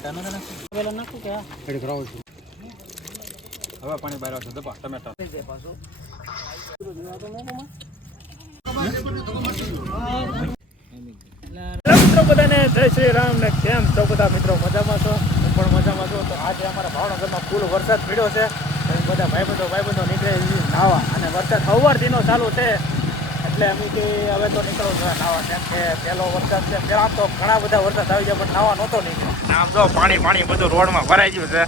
ટમેટા નો નાખું પેલા નાખું કે રેડી કરાવું છું હવે પાણી બહાર આવશે. દબા ટમેટા. મિત્રો બધાને જય શ્રી રામ ને કેમ છો બધા મિત્રો? મજામાં છો? હું પણ મજામાં છું. તો આજે અમારા ભાવનગરમાં ફૂલ વરસાદ પીડ્યો છે. બધા ભાઈ બધા ભાઈબંધો ભાઈબંધો નીકળે નાવા. અને વરસાદ સવારથીનો ચાલુ છે. એટલે અમે કે હવે તો નીકળો છે નાવા. કેમ કે પહેલો વરસાદ છે પહેલા તો ઘણા બધા વરસાદ આવી ગયા પણ નાવા નહોતો નીકળ્યો. આમ જો પાણી પાણી બધું રોડમાં ભરાઈ ગયું છે.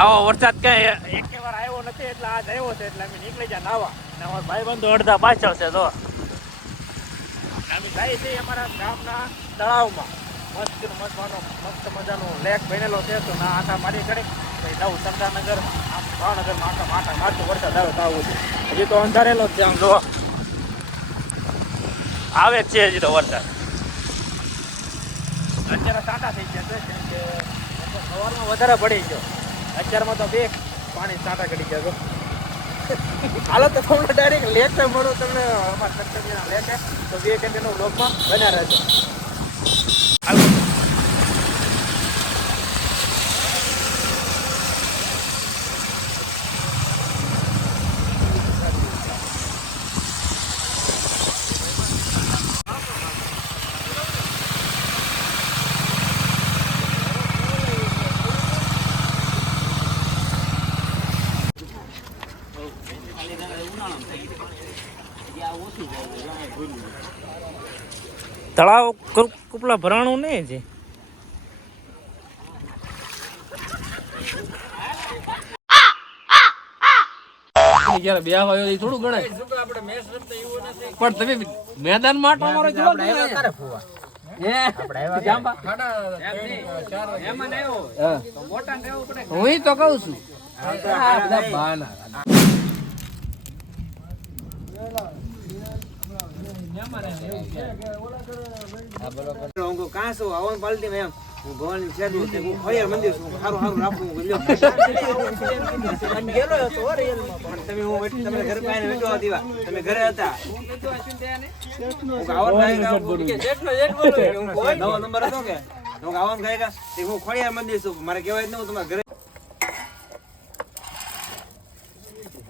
આવો વરસાદ કઈ એક વાર આવ્યો નથી, એટલે આજ આવ્યો છે, એટલે અમે નીકળી ગયા નાવા. અને અમારા ભાઈબંધો અડધા પાછળ છે, જો. અમે જાય છે અમારા ગામના તળાવમાં. મસ્ત મજાનો મસ્ત મજાનો લેક બનેલો છે, તો ના આટા મારી કરી. પછી નવું સરદારનગર આમ ભાવનગરમાં આટા માટા મારતો વરસાદ આવે તો આવું છે. હજી તો અંધારેલો જ છે, આમ જો. આવે છે હજી તો વરસાદ. સાટા થઈ ગયા છે, કેમ કે સવારમાં વધારે પડી ગયો. અત્યારમાં તો બે પાણી સાટા કરી ગયા હાલો તો તમને ડાયરેક્ટ લેક મળો, તમને અમારા લેક તો બે કે તેનો બ્લોગમાં બન્યા રહેજો. તળાવ કુપલા ભરાણું નહીં છે જયારે બે આવ્યો એ થોડું ગણાય. પણ તમે મેદાન માટે અમારો જવાબ હું? તો કઉ છું. હું કાં છું આવન પાલટી એમ હું ભવાની સેદું તે હું ખોયર છું સારું સારું રાખું હું હો તમે હું તમે ઘરે વેઠવા દીવા તમે ઘરે હતા હું હું હું તે હું ખોડિયાર મંદિર છું મારે કહેવાય જ નતું તમારા ઘરે ડબ્બો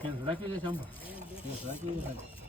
ક્યાં ભી ગયો નીકળી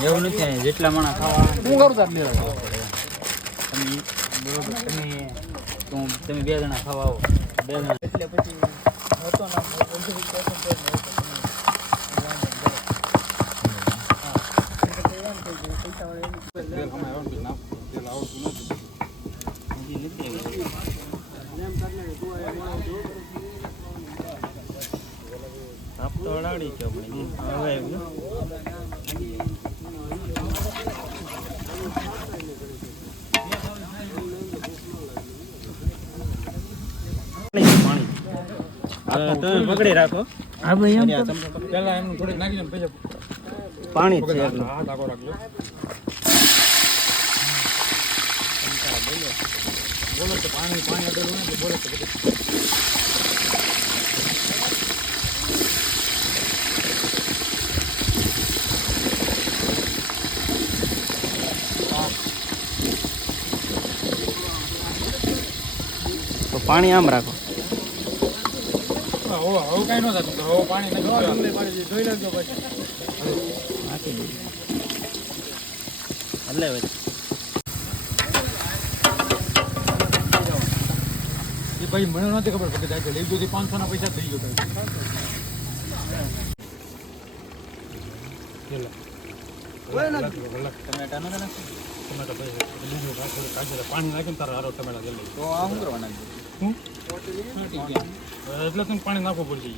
એવું નથી જેટલા માણસ ખાવા હું કરું તાર લીધા તમે બરોબર તમે તમે બે જણા ખાવા આવો. બે જણા. એટલે પછી હતો ના આપ તમે પકડી રાખો. હા ભાઈ એમ પેલા એમનું થોડીક નાખીને પછી પાણી છે હાથ આગો રાખજો. બોલો તો પાણી પાણી આગળ હોય તો બોલો તો તો પાણી આમ રાખો. હવે કઈ ન થતું હવે પાણી નથી પાણી જોઈ લેજો પછી. એટલે હવે. એ ભાઈ મને નથી ખબર પડતી આજે લઈ ગયો પાંચસો ના પૈસા થઈ ગયો ટમેટા નો. ટમેટા પાછળ પાણી નાખીને તારા હારો ટમેટા જલ્દી તો આ શું કરવાના હું? એટલે તમે પાણી નાખવું પડશે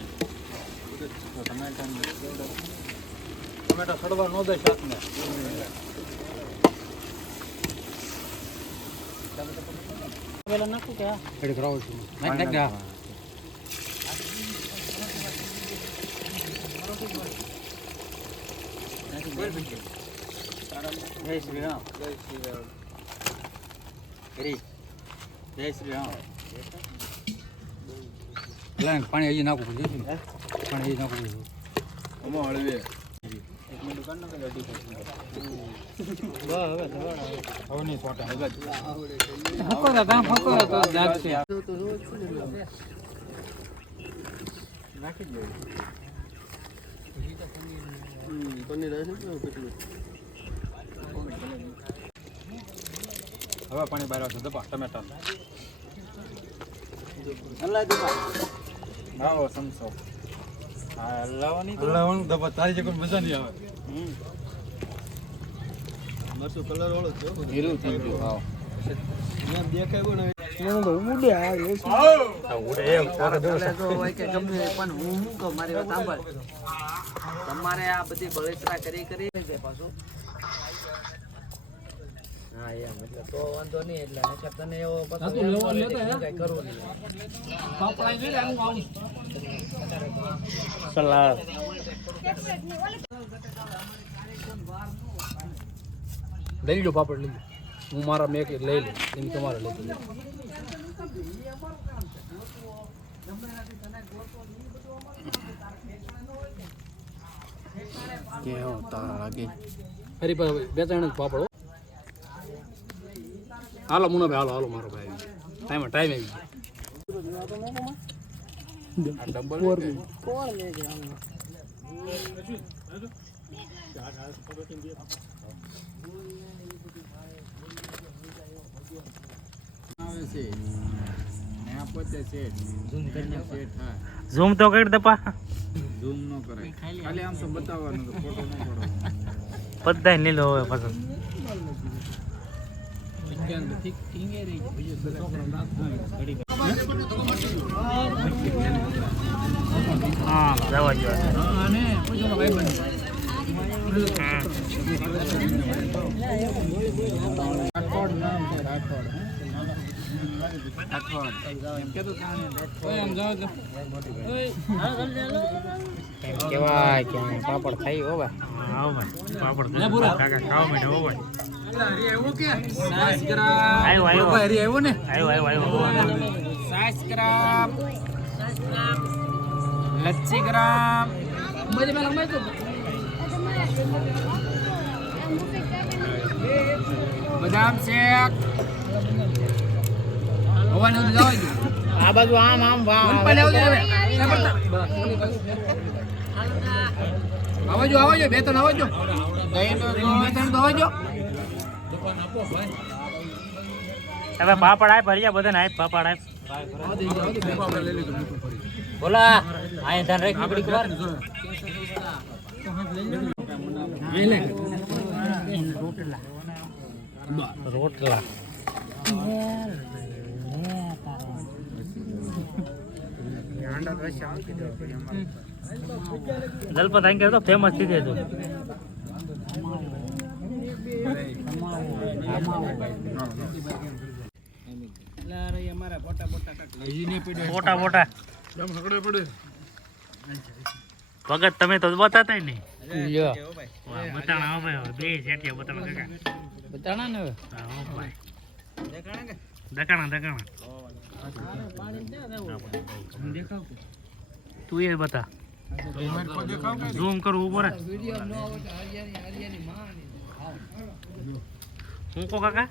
ટમેટા ટમેટા સડવા ન દે શાકને. પેલા નાખું કે જય શ્રી રામ જય શ્રી રામ. જય શ્રી રામ. પાણી હજી નાખવું પડે પાણી હજી નાખવું હળવે. હવે પાણી બહાર આવશે દબા ટમેટા. દુબા લાવો સમસો હા લાવવાની દબા તારી જગ્યા મજા નહીં આવે. મરચું કલર વાળો છે હીરું થઈ ગયું હા. દેખાય ને ઉડે આ ઉડે એમ. તારે ભલે જો હોય કે ગમે તે, પણ હું શું મારી વાત તમારે આ બધી બળતરા કરી કરી છે પાછું. હા એમ. એટલે તો વાંધો નહીં એટલે નહીંતર તને એવો એમ હોય કે કાંઈ કરવું નહીં. સલાડ. લઈ લો પાપડ લઈ લો હું મારા મેં લઈ લઉં. એમ તમારે લઈ લો ફરી પાછું બે ત્રણ જ પાપડ. હાલો મુનો ભાઈ હાલો હાલો મારો ભાઈ. ટાઈમ ટાઈમ આવી ઝૂમ તો કરી દપા ઝૂમ નો કરે ખાલી આમ તો બતાવવાનું તો ફોટો ન પડો. બધા લીલો હવે પસંદ હા જવા જો રાઠોડ નામ છે રાઠોડ રાઠોડ એમ કેતો આમ જાવ કેવાય કે પાપડ ખાઈ હો ભાઈ. આવો ભાઈ. પાપડ કાકા ખાવા માટે હો ભાઈ. લચ્છી ગ્રામ બદામ શેક આ બાજુ આમ આમ આવજો આવજો આવજો બે ત્રણ આવજો. બે ત્રણ તો આવજો. હવે પાપડ આય ભર્યા બધા આય પાપડ આય. બોલા આય ધન રાખ નીકળી કર રોટલા. દલપત આઈ તો ફેમસ થઈ ગયું મોટા મોટા ભગત તમે તો બતાતા નહીં. બતાણા ભાઈ બે બતાણા કાકા. બતાણા ને હા, ભાઈ. દકાણા દકાણા. તું એ બતા. ઝૂમ કરવું ઉપર હું કો કાકા